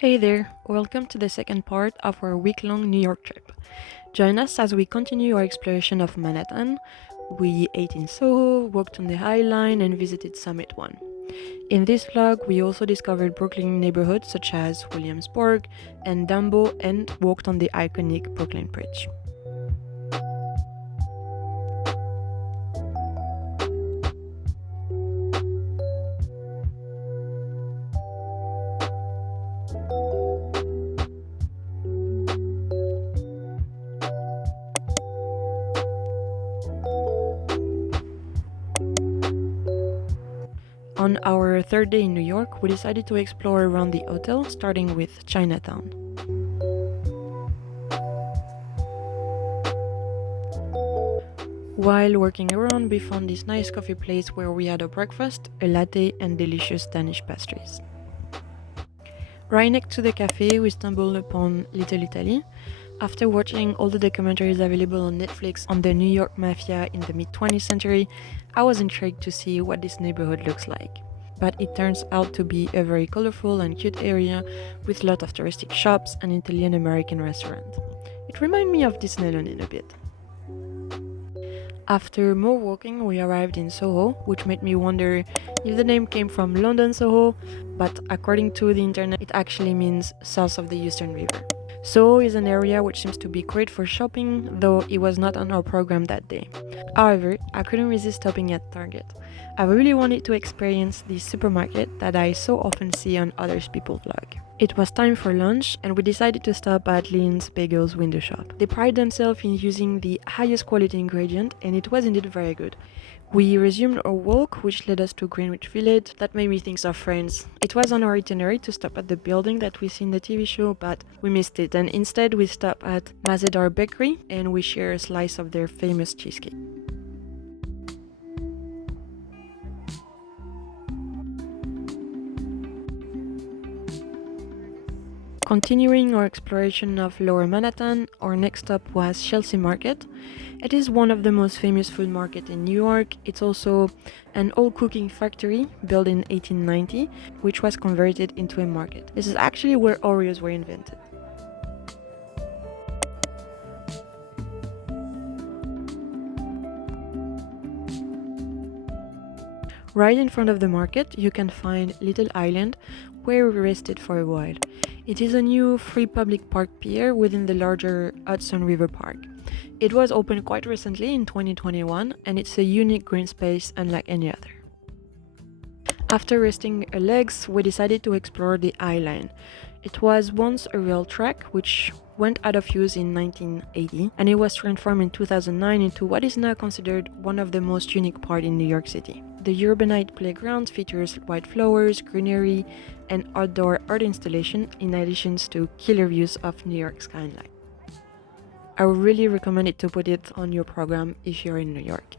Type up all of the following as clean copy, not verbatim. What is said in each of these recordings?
Hey there, welcome to the second part of our week-long New York trip. Join us as we continue our exploration of Manhattan. We ate in Soho, walked on the High Line, and visited Summit 1. In this vlog, we also discovered Brooklyn neighborhoods such as Williamsburg and DUMBO and walked on the iconic Brooklyn Bridge. On our third day in New York, we decided to explore around the hotel, starting with Chinatown. While walking around, we found this nice coffee place where we had a breakfast, a latte, and delicious Danish pastries. Right next to the cafe, we stumbled upon Little Italy. After watching all the documentaries available on Netflix on the New York Mafia in the mid-20th century, I was intrigued to see what this neighborhood looks like. But it turns out to be a very colorful and cute area with a lot of touristic shops and Italian-American restaurants. It reminded me of Disneyland in a bit. After more walking, we arrived in Soho, which made me wonder if the name came from London Soho, but according to the internet, it actually means south of the Eastern River. Soho is an area which seems to be great for shopping, though it was not on our program that day. However, I couldn't resist stopping at Target. I really wanted to experience this supermarket that I so often see on other people's vlog. It was time for lunch, and we decided to stop at Lynn's Bagels window shop. They pride themselves in using the highest quality ingredient, and it was indeed very good. We resumed our walk, which led us to Greenwich Village. That made me think of Friends. It was on our itinerary to stop at the building that we see in the TV show, but we missed it, and instead we stopped at Mazedar Bakery, and we shared a slice of their famous cheesecake. Continuing our exploration of Lower Manhattan, our next stop was Chelsea Market. It is one of the most famous food markets in New York. It's also an old cooking factory built in 1890, which was converted into a market. This is actually where Oreos were invented. Right in front of the market, you can find Little Island, where we rested for a while. It is a new free public park pier within the larger Hudson River Park. It was opened quite recently in 2021, and it's a unique green space unlike any other. After resting our legs, we decided to explore the High Line. It was once a rail track which went out of use in 1980, and it was transformed in 2009 into what is now considered one of the most unique parts in New York City. The urbanite playground features white flowers, greenery, and outdoor art installation in addition to killer views of New York skyline. I would really recommend it to put it on your program if you're in New York.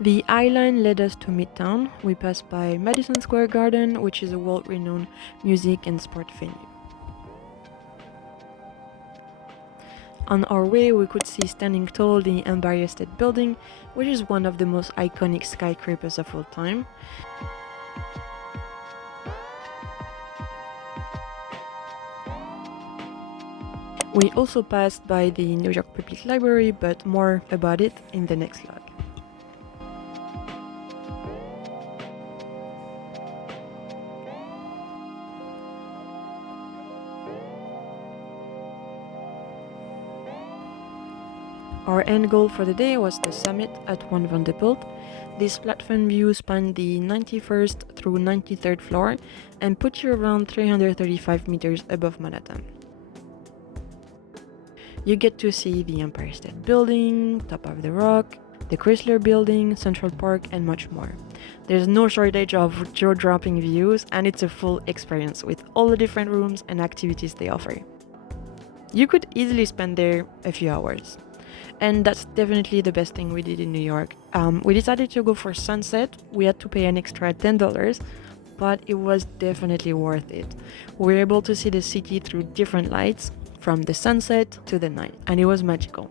The High Line led us to Midtown. We passed by Madison Square Garden, which is a world-renowned music and sport venue. On our way, we could see standing tall the Empire State Building, which is one of the most iconic skyscrapers of all time. We also passed by the New York Public Library, but more about it in the next vlog. Our end goal for the day was the summit at One Vanderbilt. This platform view spanned the 91st through 93rd floor and put you around 335 meters above Manhattan. You get to see the Empire State Building, Top of the Rock, the Chrysler Building, Central Park, and much more. There's no shortage of jaw-dropping views, and it's a full experience with all the different rooms and activities they offer. You could easily spend there a few hours. And that's definitely the best thing we did in New York. We decided to go for sunset. We had to pay an extra $10, but it was definitely worth it. We were able to see the city through different lights, from the sunset to the night, and it was magical.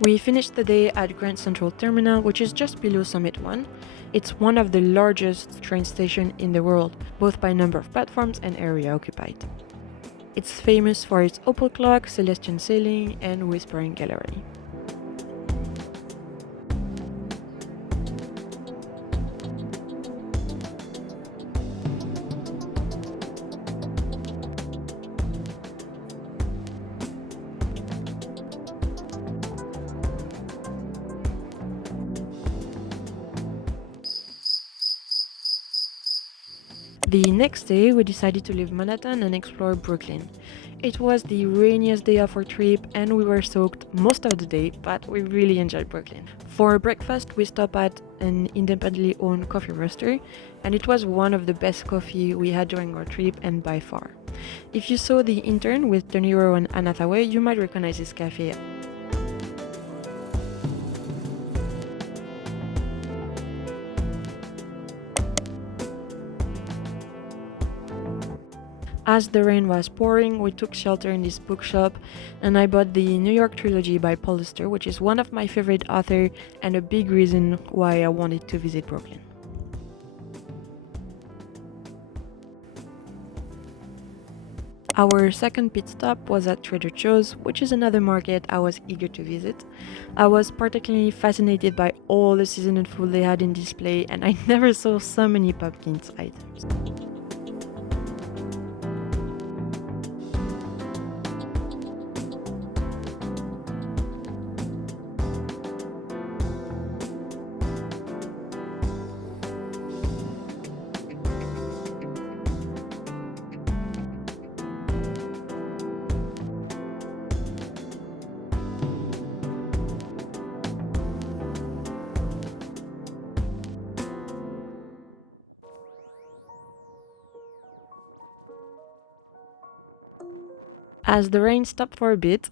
We finished the day at Grand Central Terminal, which is just below Summit 1. It's one of the largest train stations in the world, both by number of platforms and area occupied. It's famous for its opal clock, celestial ceiling, and whispering gallery. The next day, we decided to leave Manhattan and explore Brooklyn. It was the rainiest day of our trip and we were soaked most of the day, but we really enjoyed Brooklyn. For breakfast, we stopped at an independently owned coffee roaster, and it was one of the best coffee we had during our trip and by far. If you saw The Intern with De Niro and Anna Hathaway, you might recognize this cafe. As the rain was pouring, we took shelter in this bookshop, and I bought the New York trilogy by Paul, which is one of my favorite authors and a big reason why I wanted to visit Brooklyn. Our second pit stop was at Trader Joe's, which is another market I was eager to visit. I was particularly fascinated by all the seasonal food they had in display, and I never saw so many pumpkins items. As the rain stopped for a bit,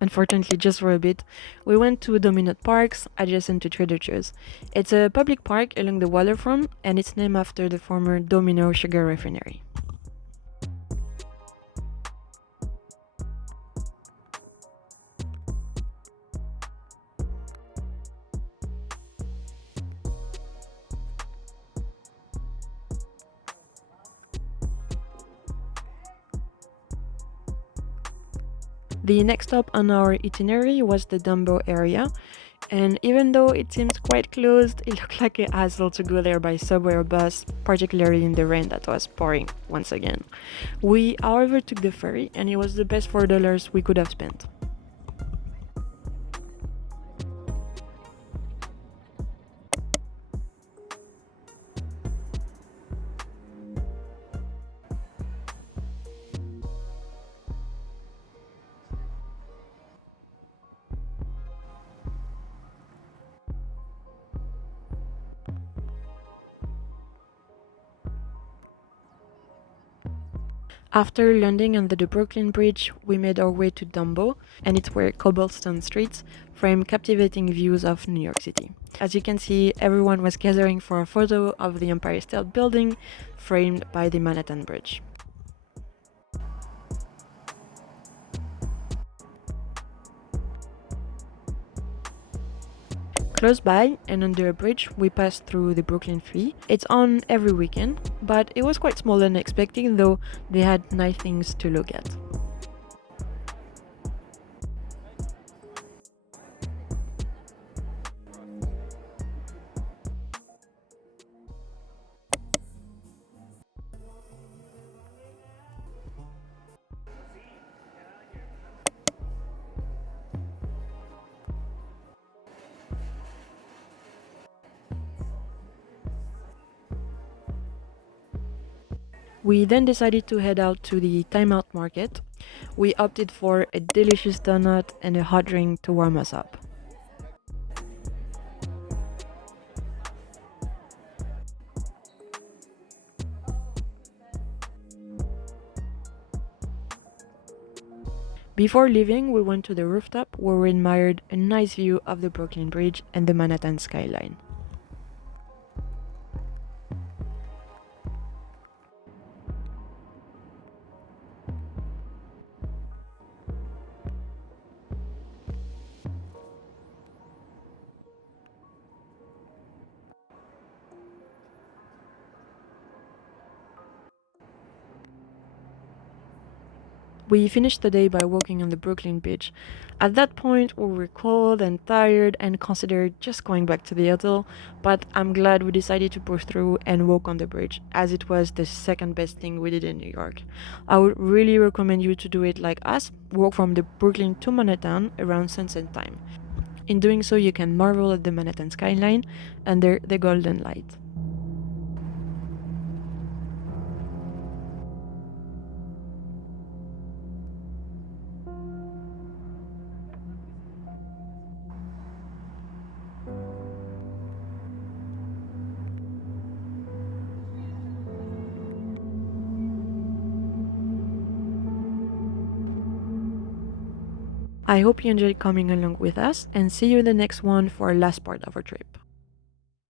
unfortunately just for a bit, we went to Dominant Parks, adjacent to Trader Joe's. It's a public park along the waterfront, and it's named after the former Domino sugar refinery. The next stop on our itinerary was the DUMBO area, and even though it seems quite closed, it looked like a hassle to go there by subway or bus, particularly in the rain that was pouring once again. We, however, took the ferry, and it was the best $4 we could have spent. After landing under the Brooklyn Bridge, we made our way to DUMBO, and it were cobblestone streets frame captivating views of New York City. As you can see, everyone was gathering for a photo of the Empire State Building framed by the Manhattan Bridge. Close by and under a bridge, we passed through the Brooklyn Flea. It's on every weekend, but it was quite smaller than expected, though they had nice things to look at. We then decided to head out to the Time Out Market. We opted for a delicious donut and a hot drink to warm us up. Before leaving, we went to the rooftop where we admired a nice view of the Brooklyn Bridge and the Manhattan skyline. We finished the day by walking on the Brooklyn Beach. At that point, we were cold and tired and considered just going back to the hotel, but I'm glad we decided to push through and walk on the bridge, as it was the second best thing we did in New York. I would really recommend you to do it like us, walk from the Brooklyn to Manhattan around sunset time. In doing so, you can marvel at the Manhattan skyline under the golden light. I hope you enjoyed coming along with us, and see you in the next one for our last part of our trip.